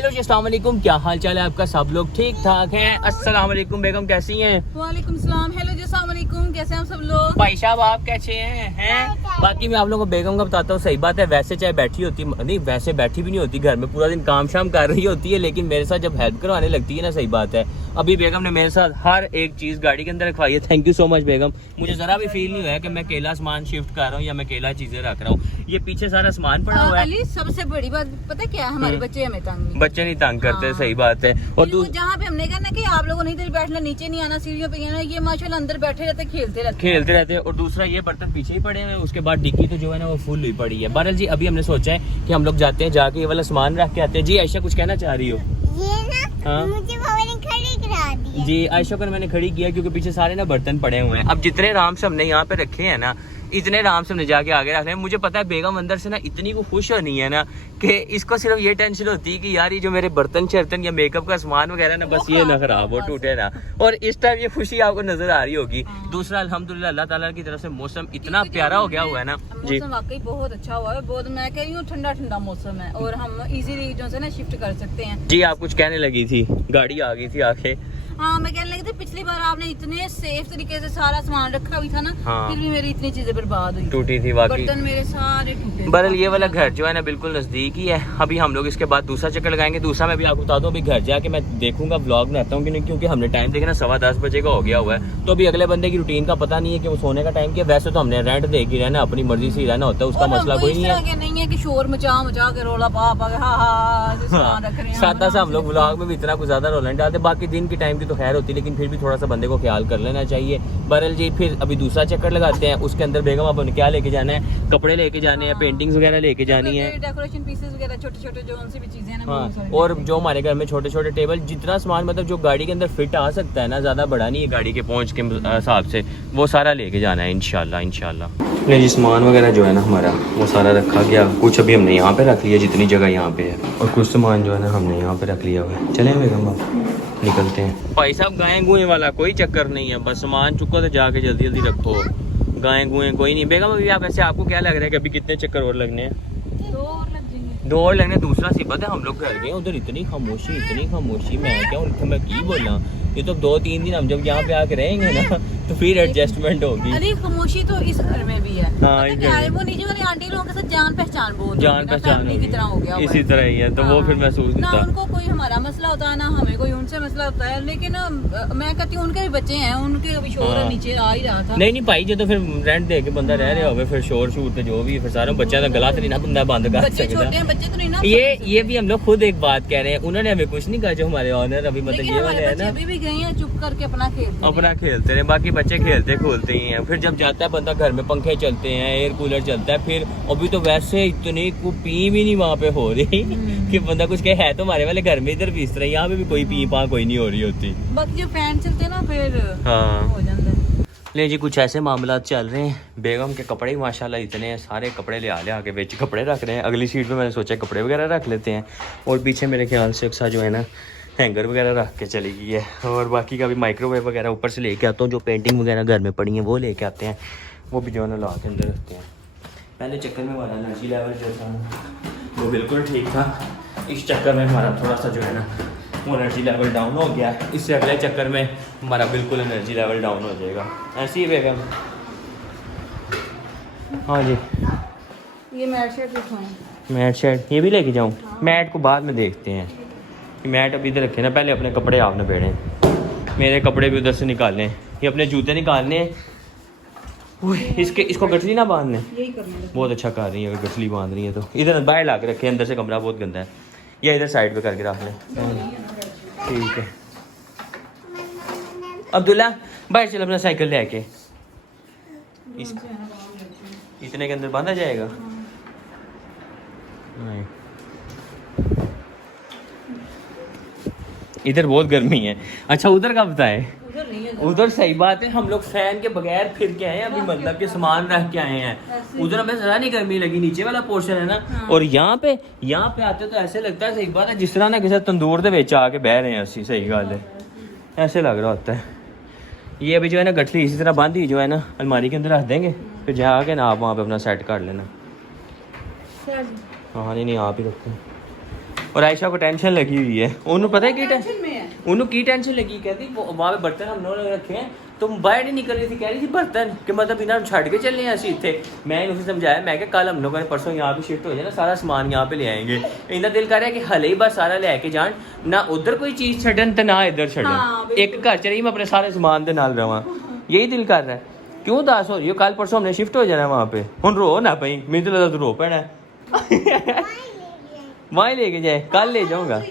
Hello जी, अस्सलाम वालेकुम। क्या हाल चाल है आपका? सब लोग ठीक ठाक हैं? अस्सलाम वालेकुम बेगम, कैसी हैं? वालेकुम सलाम। हेलो जी, अस्सलाम वालेकुम। कैसे हैं आप सब लोग? भाई साहब आप कैसे हैं? बाकी मैं आप लोगों को बेगम का बताता हूँ। सही बात है, वैसे चाहे बैठी होती नहीं, वैसे बैठी भी नहीं होती, घर में पूरा दिन काम शाम कर रही होती है, लेकिन मेरे साथ जब हेल्प करवाने लगती है ना, सही बात है, अभी बेगम ने मेरे साथ हर एक चीज गाड़ी के अंदर रखवाई है। थैंक यू सो मच बेगम। मुझे जरा भी फील नहीं हुआ है कि मैं अकेला सामान शिफ्ट कर रहा हूँ या मैं अकेला चीजें रख रहा हूँ। ये पीछे सारा सामान पड़ा हुआ है। अली, सबसे बड़ी बात पता क्या है? हमारे बच्चे हमें तंग नहीं बच्चे नहीं तंग करते। हाँ। सही बात है। और जहाँ पे हमने कहना कि आप लोगों नहीं इधर बैठना, नीचे नहीं आना, सीढ़ियों पे आना, ये माशाल्लाह अंदर बैठे रहते, खेलते रहते हैं। और दूसरा ये बर्तन पीछे ही पड़े हैं, उसके बाद डिक्की तो जो है ना वो फुल हुई पड़ी है। बहरहाल जी, अभी हमने सोचा है कि हम लोग जाते हैं, जाके ये वाला सामान रख के आते हैं। जी आयशा, कुछ कहना चाह रही हो? ये ना हाँ? मुझे बाबा ने खड़ी करा दिया। जी आयशा को मैंने खड़ी किया क्योंकि पीछे सारे ना बर्तन पड़े हुए हैं। अब जितने आराम से हमने यहाँ पे रखे हैं ना, इतने आराम से हमने जाके आगे रख रहे हैं। मुझे पता है बेगम अंदर से ना इतनी को खुश होनी है ना कि इसको सिर्फ ये टेंशन होती है कि यार ये जो मेरे बर्तन शर्तन या मेकअप का सामान वगैरह ना, बस ये ना खराब हो, टूटे ना। और इस टाइम ये खुशी आपको नजर आ रही होगी। दूसरा अल्हम्दुलिल्लाह अल्लाह ताला की तरफ से मौसम इतना प्यारा हो गया हुआ है ना जी। मौसम वाकई बहुत अच्छा हुआ है, बहुत, मैं कह रही हूँ ठंडा ठंडा मौसम है और हम इजीली जो है ना शिफ्ट कर सकते हैं। जी आप कुछ कहने लगी थी, गाड़ी आ गई थी आके। हाँ, मैं कहने लगी थी पिछली बार आपने इतने सेफ तरीके से सारा सामान रखा हुआ था ना, हाँ। फिर भी मेरी इतनी चीजें बर्बाद हुई, टूटी थी वाकई। बर्तन मेरे सारे टूटे। बहरहाल ये वाला घर जो है ना बिल्कुल नजदीक ही है। अभी हम लोग इसके बाद दूसरा चक्कर लगाएंगे। दूसरा मैं भी आपको बता दूं, अभी घर जाके मैं देखूंगा, ब्लॉग बनाता हूँ कि नहीं, क्योंकि हमने टाइम देखा ना 10:15 बजे का हो गया हुआ है। तो अभी अगले बंदे की रूटीन का पता नहीं है कि वो सोने का टाइम क्या। वैसे तो हमने रेंट दे के रहना, अपनी मर्जी से रहना होता है, उसका मसला कोई नहीं है। नहीं है कि शोर मचा मचा के रोला पा सामान रख रहे हैं। सादा सा हम लोग ब्लॉग में भी इतना कुछ ज्यादा रोल नहीं डालते। बाकी दिन की टाइम की तो खैर होती है, लेकिन फिर भी थोड़ा सा बंदे को ख्याल कर लेना चाहिए। बहरहाल जी, फिर अभी दूसरा चक्कर लगाते हैं। उसके अंदर बेगम आप क्या लेके जाना है? कपड़े लेके जाने हैं, पेंटिंग्स वगैरह लेके जानी है, डेकोरेशन पीसेस वगैरह, छोटे छोटे जो उनसे भी चीजें हैं ना। हाँ। और जो हमारे घर में छोटे छोटे टेबल, जितना सामान मतलब जो गाड़ी के अंदर फिट आ सकता है ना, ज्यादा बड़ा नहीं है गाड़ी के पहुंच के हिसाब से, वो सारा लेके जाना है इंशाल्लाह। नहीं जी, सामान वगैरह जो है ना हमारा वो सारा रखा गया। कुछ अभी हमने यहाँ पे रख लिया, जितनी जगह यहाँ पे है, और कुछ सामान जो है ना हमने यहाँ पे रख लिया हुआ है। चले बेगम आप, निकलते हैं। भाई साहब, गाय गुए वाला कोई चक्कर नहीं है, बस सामान चुको तो जाके जल्दी जल्दी रखो। गाय गुए कोई नहीं। बेगम अभी आप ऐसे, आपको क्या लग रहा है कि अभी कितने चक्कर और लगने हैं? 2 और लगने। दूसरा सी बात है, हम लोग घर गए उधर इतनी खामोशी, मैं क्या उनसे मैं की बोला। ये तो 2-3 दिन हम जब यहाँ पे आके रहेंगे ना तो फिर एडजस्टमेंट होगी। अरे खामोशी तो इस घर में भी है। हाँ, वो नीचे वाली आंटी लोगों के साथ जान पहचान होगी। की तरह हो गया इसी तरह ही है, तो वो फिर महसूस ना होता। उनको कोई हमारा मसला होता है ना हमें कोई उनसे मसला होता है। लेकिन मैं कहती हूँ उनके भी बच्चे हैं, उनके अभी शोर हाँ। नीचे आ ही रहा था। नहीं भाई, जो तो फिर रेंट दे के बंदा रह रहा होगा, फिर शोर शूर तो जो भी, फिर सारा बच्चा का गला तो नहीं ना बंदा बंद कर बच्चे छोटे हैं, बच्चे तो नहीं ना। ये भी हम लोग खुद एक बात कह रहे हैं, उन्होंने हमें कुछ नहीं कहा। जो हमारे ऑनर अभी मतलब ये वाले है ना, अभी भी गए हैं चुप करके अपना खेलते रहे। बाकी बच्चे खेलते खोलते ही हैं। फिर जब जाता है बंदा, घर में पंखे चलते हैं, एयर कूलर चलता है। फिर अभी तो वैसे इतनी पी भी नहीं वहाँ पे हो रही कि बंदा कुछ कहे। है तो हमारे वाले घर में इधर भी इस तरह, यहाँ पे भी कोई पी पा कोई नहीं हो रही होती। बाकी जो फैन चलते हैं ना फिर हाँ हो जाता है। ले जी, कुछ ऐसे मामला चल रहे हैं। बेगम के कपड़े माशाल्लाह इतने हैं, सारे कपड़े ले आके बेच कपड़े रख रहे हैं। अगली सीट पे मैंने सोचा कपड़े वगैरह रख लेते हैं। और पीछे मेरे ख्याल से अक्सर जो है ना हैंगर वगैरह रख के चली गई है। और बाकी का भी माइक्रोवेव वगैरह ऊपर से लेके आता हूँ। जो पेंटिंग वगैरह घर में पड़ी हैं वो लेके आते हैं, वो भी जो है ना ला के अंदर रखते हैं। पहले चक्कर में हमारा एनर्जी लेवल जो था वो बिल्कुल ठीक था। इस चक्कर में हमारा थोड़ा सा जो है ना वो एनर्जी लेवल डाउन हो गया। इससे अगले चक्कर में हमारा बिल्कुल एनर्जी लेवल डाउन हो जाएगा। ऐसी ही बेगम। हाँ जी, ये मैट शर्ट दिखाएं। मैट शर्ट ये भी लेके जाऊँ? मैट को बाद में देखते हैं। मैट अभी इधर रखे ना, पहले अपने कपड़े आप निपेड़ें। मेरे कपड़े भी उधर से निकालने, ये अपने जूते निकालने। इसको गठली ना बांधने। यही करना बहुत अच्छा कर रही है, अगर गठली बांध रही है तो इधर बाहर ला के रखे। अंदर से कमरा बहुत गंदा है, या इधर साइड पे करके रख लें। ठीक है अब्दुल्ला, बाहर चल अपना साइकिल ले आके। इतने के अंदर बांधा जाएगा? नहीं, इधर बहुत गर्मी है। अच्छा उधर का बताए? उधर सही बात है, हम लोग फैन के बगैर फिर के आए हैं अभी, मतलब कि सामान रख के आए हैं। उधर हमें ज़्यादा नहीं गर्मी लगी, नीचे वाला पोर्शन है ना। हाँ। और यहाँ पे आते तो ऐसे लगता है, सही बात है, जिस तरह ना किसी तंदूर के बेच आके बह रहे हैं असि। सही गल है, ऐसे लग रहा होता है। ये अभी जो है ना गठली इसी तरह बांधी जो है ना अलमारी के अंदर रख देंगे, फिर जाके ना आप वहाँ पे अपना सेट कर लेना। हाँ नहीं आप ही रखो। और आयशा को टेंशन लगी हुई है। उन्होंने पता है की टेंशन में है। उन्होंने की टेंशन लगी, कहती वहाँ पे बर्तन हम लोगों रखे हैं, तुम बाहर नहीं निकल रही थी, कह रही थी बर्तन के मतलब इन्हें छड़ के चलने हैं ऐसे थे। मैंने उसे समझाया, मैं कल हम लोगों ने परसों यहाँ पे शिफ्ट हो जाए ना, सारा सामान यहाँ पे ले आएंगे। इनका दिल कर रहा है कि हले ही बस सारा लेके जान, ना उधर कोई चीज़ छड़न तो ना इधर छड़न। हाँ, एक घर चली मैं अपने सारे सामान के नाल रहा, यही दिल कर रहा है। क्यों उदास हो रही हो? कल परसों हमने शिफ्ट हो जाना वहाँ पे, हम रो ना भाई, मेरी तो लगा तो रो पैना वहीं लेके जाए, कल ले जाऊँगा,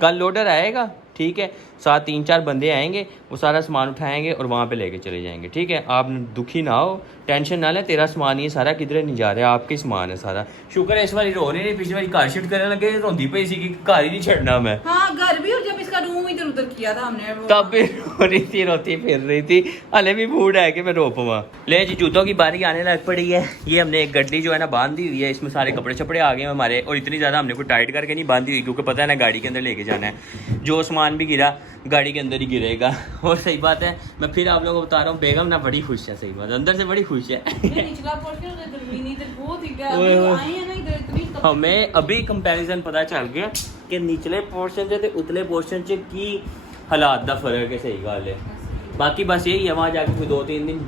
कल लोडर आएगा, ठीक है, साथ 3-4 बंदे आएंगे, वो सारा सामान उठाएंगे और वहाँ पे लेके चले जाएंगे, ठीक है। आप दुखी ना हो, टेंशन ना ले, तेरा सामान ये सारा किधर नहीं जा रहा है, आपके सामान है सारा। शुक्र है इस बार रो नहीं, पिछली बार घर शिफ्ट करने लगे रोंदी पे इसी की घर ही नहीं छड़ना मैं। हाँ घर भी, और जब इसका रूम इधर उधर किया था हमने तब भी रो रही थी, रोती फिर रही थी, हले भी मूड है कि मैं रो पाऊँ। ले जी जूतों की बारी आने लग पड़ी है। ये हमने एक गड्डी जो है ना बांध दी हुई है, इसमें सारे कपड़े छपड़े आ गए हमारे, और इतनी ज़्यादा हमने कोई टाइट करके नहीं बांधी हुई, क्योंकि पता है ना गाड़ी के अंदर लेके जाना है, जो सामान भी गिरा गाड़ी के अंदर ही गिरेगा। और सही बात है, मैं फिर आप लोगों को बता रहा हूँ, बेगम ना बड़ी खुश है, सही बात अंदर से बड़ी खुश है। निचला पोर्शन उधर गर्मी इधर बहुत ही क्या अभी तो आए हैं ना इधर इतनी हमें अभी कंपैरिजन पता चल गया कि निचले पोर्शन से उतले पोर्शन से की हालात का फर्क है, सही गल है। बाकी बस यही है, वहाँ जाके फिर 2-3 दिन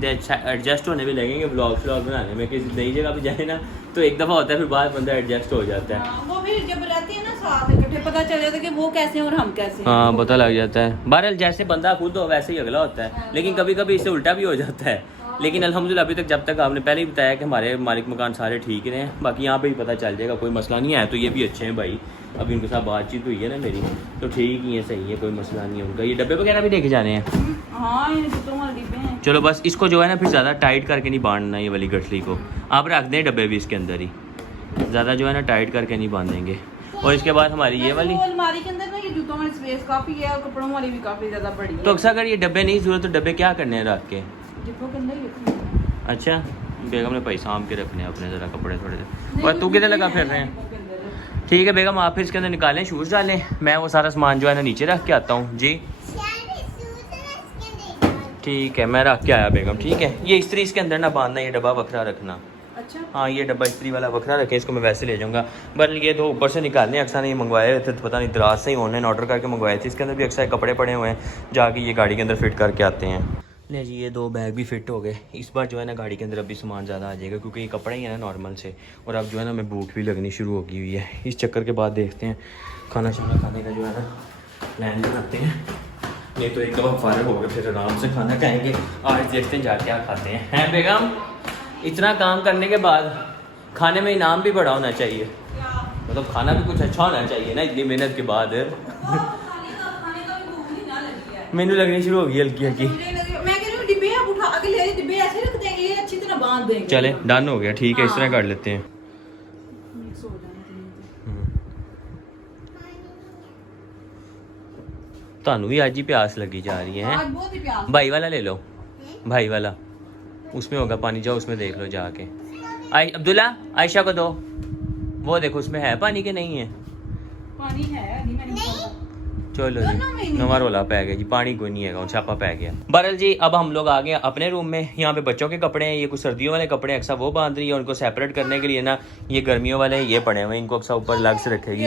एडजस्ट होने भी लगेंगे, व्लॉग बनाने में। किसी नई जगह पे जाए ना तो एक दफ़ा होता है, फिर बाद बंदा एडजस्ट हो जाता है। वो फिर जब रहते हैं ना साथ इकट्ठे, पता चल जाता है कि वो कैसे हैं और हम कैसे हैं। हाँ पता लग जाता है। बहरहाल जैसे बंदा खुद हो वैसे ही अगला होता है, लेकिन कभी कभी इससे उल्टा भी हो जाता है। लेकिन अल्हम्दुलिल्लाह अभी तक, जब तक आपने पहले ही बताया कि हमारे मालिक मकान सारे ठीक रहे हैं, बाकी यहाँ पे ही पता चल जाएगा, कोई मसला नहीं है। तो ये भी अच्छे हैं भाई, अभी उनके साथ बातचीत हुई है ना मेरी, तो ठीक ही है, सही है, कोई मसला नहीं है उनका। ये डब्बे वगैरह भी लेके जाने हैं। हाँ इन कुत्तों वाले डिब्बे हैं। चलो बस इसको जो है ना फिर ज़्यादा टाइट करके नहीं बांधना, ये वाली गठली को आप रख दें डब्बे भी इसके अंदर ही, ज़्यादा जो है ना टाइट करके नहीं बांधेंगे। और इसके बाद हमारी ये वाली अलमारी के अंदर ना ये जूतों वाली स्पेस काफी है, और कपड़ों वाली भी काफी ज्यादा बड़ी है। तो अक्सर अगर ये डब्बे नहीं जरूरत तो डब्बे क्या करने हैं रख के? डिब्बों के अंदर ही रखनी है। अच्छा बेगम ने पैसा साम के रखने हैं अपने ज़रा कपड़े थोड़े से। और तू किधर लगा फिर रहे हैं? ठीक है बेगम, आप फिर इसके अंदर निकालें, शूज़ डालें, मैं वो सारा सामान जो है ना नीचे रख के आता हूँ जी। ठीक है मैं रख के आया बेगम, ठीक है। ये इस्त्री इसके अंदर ना बांधना, ये डब्बा बखरा रखना। अच्छा हाँ ये डब्बा इस्त्री वाला बखरा रखें, इसको मैं वैसे ले जाऊँगा। बट ये तो ऊपर से निकालने अक्सर नहीं मंगवाए थे, तो पता नहीं दराज से ही ऑनलाइन ऑर्डर करके मंगवाए थे। इसके अंदर भी अक्सर कपड़े पड़े हुए हैं, जाके ये गाड़ी के अंदर फिट करके आते हैं। ले जी ये 2 बैग भी फिट हो गए। इस बार जो है ना गाड़ी के अंदर अभी सामान ज़्यादा आ जाएगा, क्योंकि ये कपड़े ही है ना नॉर्मल से, और अब जो है ना मैं भूख भी लगनी शुरू हो गई हुई है। इस चक्कर के बाद देखते हैं खाना शाना खाने का जो है ना प्लान बनाते हैं, नहीं तो एक दफ़ा फारिग हो गए फिर आराम से खाना खाएंगे। आज देखते हैं जा क्या खाते हैं बेगम। इतना काम करने के बाद खाने में इनाम भी बड़ा होना चाहिए, मतलब खाना भी कुछ अच्छा होना चाहिए ना, इतनी मेहनत के बाद। मैनू लगनी शुरू हो गई हल्की हल्की। मैं कह रही हूँ डिब्बे आप उठा के ले, डिब्बे ऐसे रख देंगे, ये अच्छी तरह बांध देंगे। चले डन हो गया, ठीक है इस तरह कर लेते हैं। मिक्स हो जाएंगे। ਤੁਹਾਨੂੰ भी आज ही प्यास लगी जा रही है। आज बहुत ही प्यास। भाई वाला ले लो, भाई वाला उसमें होगा पानी, जाओ उसमें देख लो जाके। अब्दुल्ला आयशा को दो, वो देखो उसमें है पानी के नहीं है। पानी है नहीं, मैंने चलो जी नवा रोला पै गया जी, पानी कोई नहीं है, छापा पै गया। बहरहाल जी अब हम लोग आ गए अपने रूम में। यहाँ पे बच्चों के कपड़े हैं, ये कुछ सर्दियों वाले कपड़े अक्सर वो बांध रही है, उनको सेपरेट करने के लिए ना ये गर्मियों वाले ये पड़े हुए हैं, इनको अक्सर ऊपर अलग से रखेगी।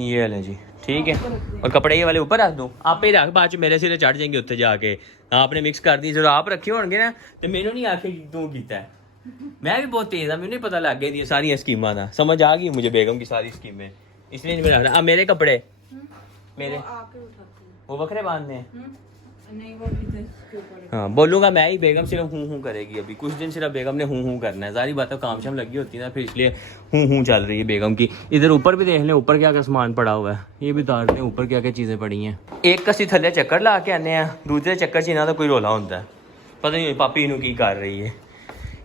ये लें जी, ठीक है। और कपड़े ये वाले ऊपर रख दूँ, आप ही रख, बाद में मेरे सिरे चढ़ जाएंगे उत्ते जाके। आपने मिक्स कर दी, जो आप रखे होंगे ना तो मैनू नहीं आखे तू किया है। मैं भी बहुत तेज है, मैंने पता लग गया दी सारी स्कीमां ना, समझ आ गई मुझे बेगम की सारी स्कीमें, इसलिए नहीं रख रहा। अब मेरे कपड़े मेरे वो बकरे बांधने हैं। नहीं वो भी इसके ऊपर। हाँ बोलूँगा मैं ही, बेगम सिर्फ हूँ करेगी। अभी कुछ दिन सिर्फ बेगम ने हूँ करना है, सारी बातें काम शाम लगी होती है ना, फिर इसलिए हूँ चल रही है बेगम की। इधर ऊपर भी देख लें, ऊपर क्या क्या सामान पड़ा हुआ है, ये भी उतार लें ऊपर क्या क्या चीज़ें पड़ी हैं। एक कसी थले चक्कर ला के आने हैं, दूसरे चक्कर च इन्हों का कोई रौला होता है, पता नहीं पापी इनू की कर रही है,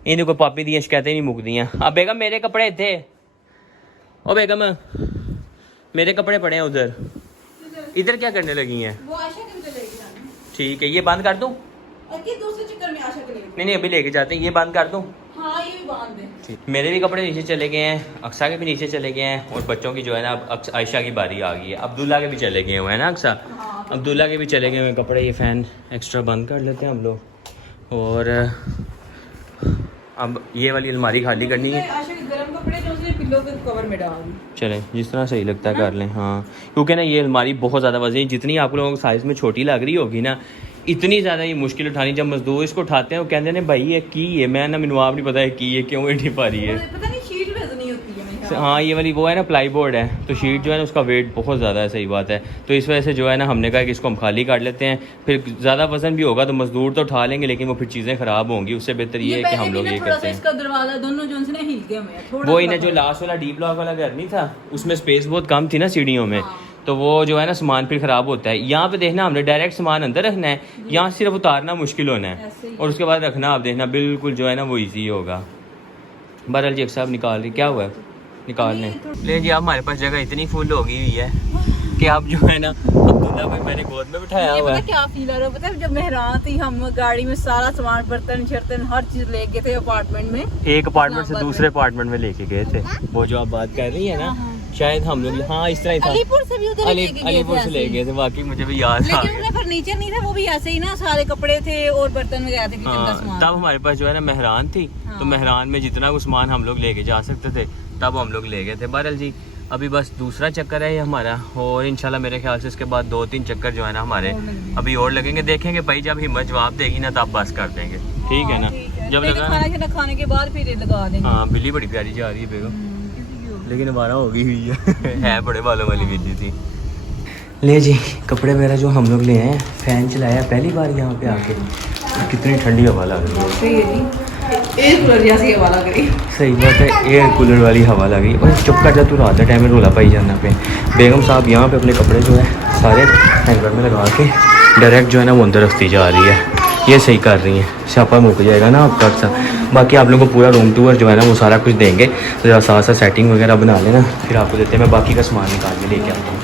इन्हें कोई पापी दी शिकायतें नहीं मुकदियाँ। अब बेगम मेरे कपड़े इतने, ओ बेगम मेरे कपड़े पड़े हैं उधर, इधर क्या करने लगी हैं? वो आशा के भी चलेगी जाने। ठीक है ये बंद कर दूँ? कि दूसरे चक्कर में आशा के लिए नहीं अभी लेके जाते हैं, ये बंद कर दूँ? हाँ ये भी बांध दें। मेरे भी कपड़े नीचे चले गए हैं, अक्सा के भी नीचे चले गए हैं, और बच्चों की जो है ना अब आयशा की बारी आ गई है। अब्दुल्ला के भी चले गए हुए हैं ना अक्सा, अब्दुल्ला के भी चले गए हुए कपड़े। ये फ़ैन एक्स्ट्रा बंद कर लेते हैं हम लोग, और अब ये वाली अलमारी खाली करनी है। आशा के गर्म कपड़े जो उसने लो फिर कवर में डाल दूं। चलें जिस तरह सही लगता है कर लें। हाँ क्योंकि ना ये अलमारी बहुत ज़्यादा वज़नी, जितनी आप लोगों को साइज़ में छोटी लग रही होगी ना, इतनी ज़्यादा ये मुश्किल उठानी। जब मजदूर इसको उठाते हैं वो कहते हैं भाई ये की है, मैं ना मैनू आप नहीं पता है की है क्यों उठी पा रही है। पता नहीं शीट वजनी होती है मेरे ख्याल हाँ ये वाली वो है ना प्लाई बोर्ड है, तो शीट जो है ना उसका वेट बहुत ज़्यादा है, सही बात है। तो इस वजह से जो है ना हमने कहा कि इसको हम खाली काट लेते हैं, फिर ज़्यादा वजन भी होगा तो मजदूर तो उठा लेंगे लेकिन वो फिर चीज़ें ख़राब होंगी। उससे बेहतर ये है कि हम लोग ये करते हैं। इसका दरवाजा दोनों जो से हिल गए हुए हैं थोड़ा। वो ही ना जो लास्ट वाला डी ब्लॉक वाला घर नहीं था, उसमें स्पेस बहुत कम थी ना सीढ़ियों में, तो वो जो है ना सामान फिर ख़राब होता है। यहाँ पे देखना हमने डायरेक्ट सामान अंदर रखना है, यहाँ सिर्फ उतारना मुश्किल होना है और उसके बाद रखना आप देखना बिल्कुल जो है ना वो ईजी होगा। बहरहाल जी साहब निकाल रही, क्या हुआ है निकाल लें। लेकिन जी अब हमारे पास जगह इतनी फुल हो गई हुई है कि अब जो है ना अब्दुल्ला भाई मैंने गोद में बिठाया हुआ है। क्या फील आ रहा है पता है, जब मेहरान थी हम गाड़ी में सारा सामान बर्तन शर्तन हर चीज ले गए थे अपार्टमेंट में, एक अपार्टमेंट से दूसरे अपार्टमेंट में लेके गए थे। वो जो आप बात कर रही है ना शायद हम लोग हाँ इस तरह ही था, अलीपुर से भी उधर अलीपुर से ले गए थे। वाकई मुझे भी याद था, लेकिन उन्हें फर्नीचर नहीं था, वो भी ऐसे ही ना सारे कपड़े थे और बर्तन वगैरह थे, किचन का सामान। तब हमारे पास जो है ना मेहरान थी, तो मेहरान में जितना वो सामान हम लोग लेके जा सकते थे तब हम लोग ले गए थे। बहरहाल जी अभी बस दूसरा चक्कर है ये हमारा, और इंशाल्लाह मेरे ख्याल से इसके बाद 2-3 चक्कर जो है ना हमारे अभी और लगेंगे। देखेंगे भाई जब हिम्मत जवाब देगी ना तब बस कर देंगे, ठीक है ना। जब लगा खाने के बाद फिर लगा देंगे। हाँ बिल्ली बड़ी प्यारी जा रही है बेगम, लेकिन हमारा हो गई हुई है बड़े बालों वाली बिल्ली थी। ले जी कपड़े वगैरह जो हम लोग ले आए, फैन चलाया पहली बार यहाँ पे आके, कितनी ठंडी हवा लग रही है। एयर कूलर जैसी हवा लग रही। सही बात है, एयर कूलर वाली हवा लगी। और चुप कर जा तू, रात के टाइम में रोला पाई जाना पे। बेगम साहब यहाँ पे अपने कपड़े जो है सारे हैंगर में लगा के डायरेक्ट जो है ना वो अंदर रखती जा रही है। ये सही कर रही हैं, छापा मुक जाएगा ना आपका अक्सर। बाकी आप लोगों को पूरा रूम टूर जो है ना वो सारा कुछ देंगे, तो ज़रा साथ साथ सेटिंग वगैरह बना लेना, फिर आपको देते हैं। मैं बाकी का सामान निकाल के लेके आता हूँ।